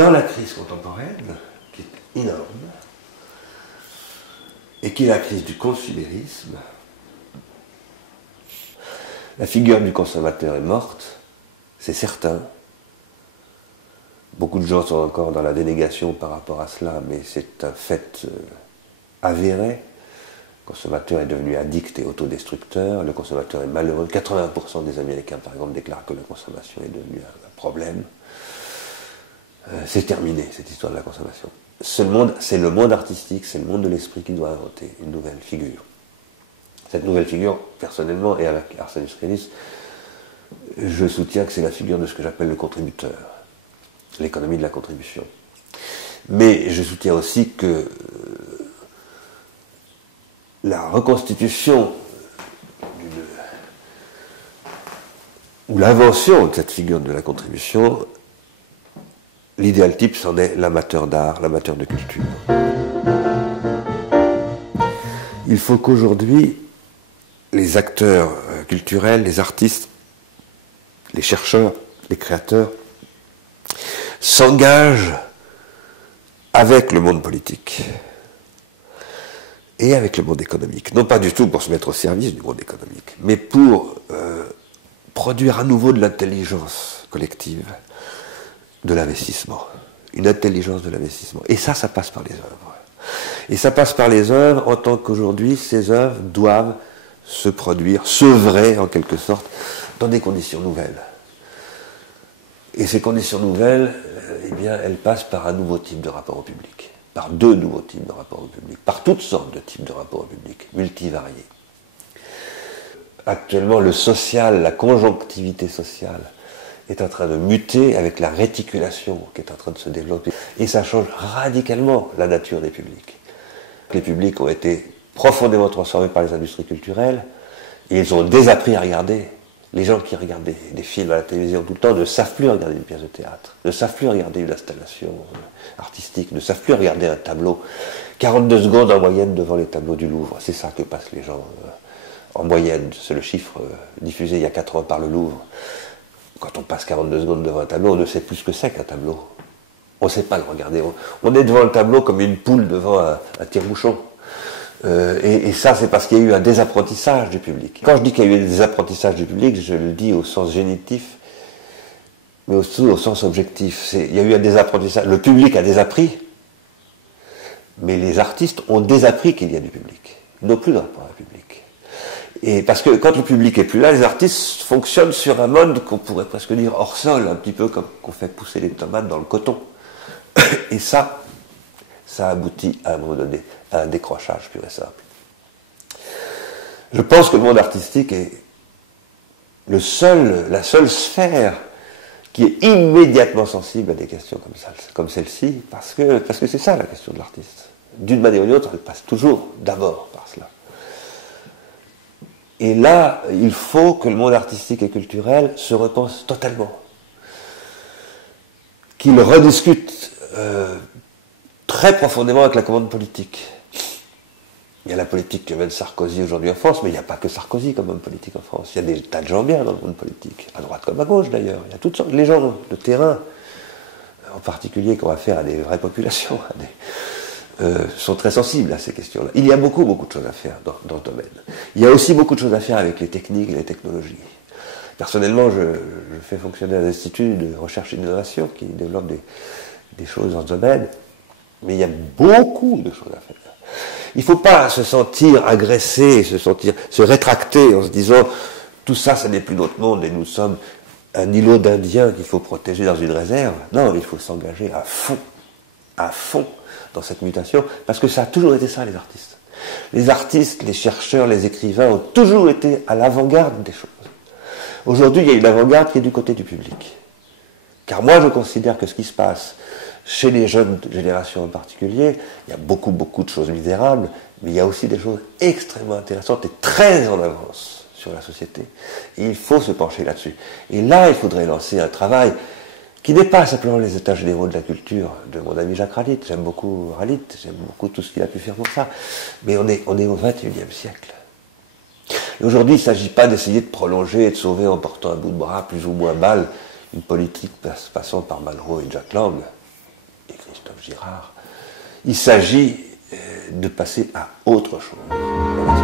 dans la crise contemporaine, qui est énorme, et qui est la crise du consumérisme, la figure du consommateur est morte, c'est certain. Beaucoup de gens sont encore dans la dénégation par rapport à cela, mais c'est un fait avéré. Le consommateur est devenu addict et autodestructeur, le consommateur est malheureux. 80% des Américains, par exemple, déclarent que la consommation est devenue un problème. C'est terminé, cette histoire de la consommation. C'est le monde artistique, c'est le monde de l'esprit qui doit inventer une nouvelle figure. Cette nouvelle figure, personnellement, et avec Arsène Scrinis, je soutiens que c'est la figure de ce que j'appelle le contributeur, l'économie de la contribution. Mais je soutiens aussi que la reconstitution ou l'invention de cette figure de la contribution, l'idéal type, c'en est l'amateur d'art, l'amateur de culture. Il faut qu'aujourd'hui, les acteurs culturels, les artistes, les chercheurs, les créateurs, s'engagent avec le monde politique et avec le monde économique. Non pas du tout pour se mettre au service du monde économique, mais pour produire à nouveau de l'intelligence collective, de l'investissement. Une intelligence de l'investissement. Et ça passe par les œuvres. Et ça passe par les œuvres en tant qu'aujourd'hui, ces œuvres doivent se produire, s'œuvrer en quelque sorte, dans des conditions nouvelles. Et ces conditions nouvelles, eh bien, elles passent par un nouveau type de rapport au public, par deux nouveaux types de rapport au public, par toutes sortes de types de rapports au public, multivariés. Actuellement, le social, la conjonctivité sociale, est en train de muter avec la réticulation qui est en train de se développer. Et ça change radicalement la nature des publics. Les publics ont été profondément transformés par les industries culturelles, et ils ont désappris à regarder. Les gens qui regardent des films à la télévision tout le temps ne savent plus regarder une pièce de théâtre, ne savent plus regarder une installation artistique, ne savent plus regarder un tableau. 42 secondes en moyenne devant les tableaux du Louvre, c'est ça que passent les gens en moyenne. C'est le chiffre diffusé il y a 4 ans par le Louvre. Quand on passe 42 secondes devant un tableau, on ne sait plus ce que c'est qu'un tableau. On ne sait pas le regarder. On est devant le tableau comme une poule devant un tire-bouchon. Et ça, c'est parce qu'il y a eu un désapprentissage du public. Quand je dis qu'il y a eu un désapprentissage du public, je le dis au sens génitif, mais aussi au sens objectif. Il y a eu un désapprentissage. Le public a désappris, mais les artistes ont désappris qu'il y a du public. Ils n'ont plus de rapport au public. Et parce que quand le public est plus là, les artistes fonctionnent sur un mode qu'on pourrait presque dire hors sol, un petit peu comme qu'on fait pousser les tomates dans le coton. Et ça aboutit à un moment donné à un décrochage pur et simple. Je pense que le monde artistique est la seule sphère qui est immédiatement sensible à des questions comme celle-ci, parce que c'est ça la question de l'artiste. D'une manière ou d'une autre, elle passe toujours d'abord par cela. Et là, il faut que le monde artistique et culturel se repense totalement. Qu'il rediscute très profondément avec la commande politique. Il y a la politique que mène Sarkozy aujourd'hui en France, mais il n'y a pas que Sarkozy comme homme politique en France. Il y a des tas de gens bien dans le monde politique, à droite comme à gauche d'ailleurs. Il y a toutes sortes. Les gens de terrain, en particulier qui ont affaire à des vraies populations, sont très sensibles à ces questions-là. Il y a beaucoup de choses à faire dans ce domaine. Il y a aussi beaucoup de choses à faire avec les techniques et les technologies. Personnellement, je fais fonctionner un institut de recherche et d'innovation qui développe des choses dans ce domaine, mais il y a beaucoup de choses à faire. Il ne faut pas se sentir agressé, se rétracter en se disant tout ça, ce n'est plus notre monde et nous sommes un îlot d'Indiens qu'il faut protéger dans une réserve. Non, il faut s'engager à fond dans cette mutation, parce que ça a toujours été ça, les artistes. Les artistes, les chercheurs, les écrivains ont toujours été à l'avant-garde des choses. Aujourd'hui, il y a une avant-garde qui est du côté du public. Car moi, je considère que ce qui se passe chez les jeunes générations en particulier, il y a beaucoup de choses misérables, mais il y a aussi des choses extrêmement intéressantes et très en avance sur la société. Et il faut se pencher là-dessus. Et là, il faudrait lancer un travail qui n'est pas simplement les états généraux de la culture de mon ami Jacques Ralit. J'aime beaucoup Ralit, j'aime beaucoup tout ce qu'il a pu faire pour ça. Mais on est au XXIe siècle. Et aujourd'hui, il ne s'agit pas d'essayer de prolonger et de sauver en portant un bout de bras plus ou moins mal une politique passant par Malraux et Jack Lang. Christophe Girard, il s'agit de passer à autre chose.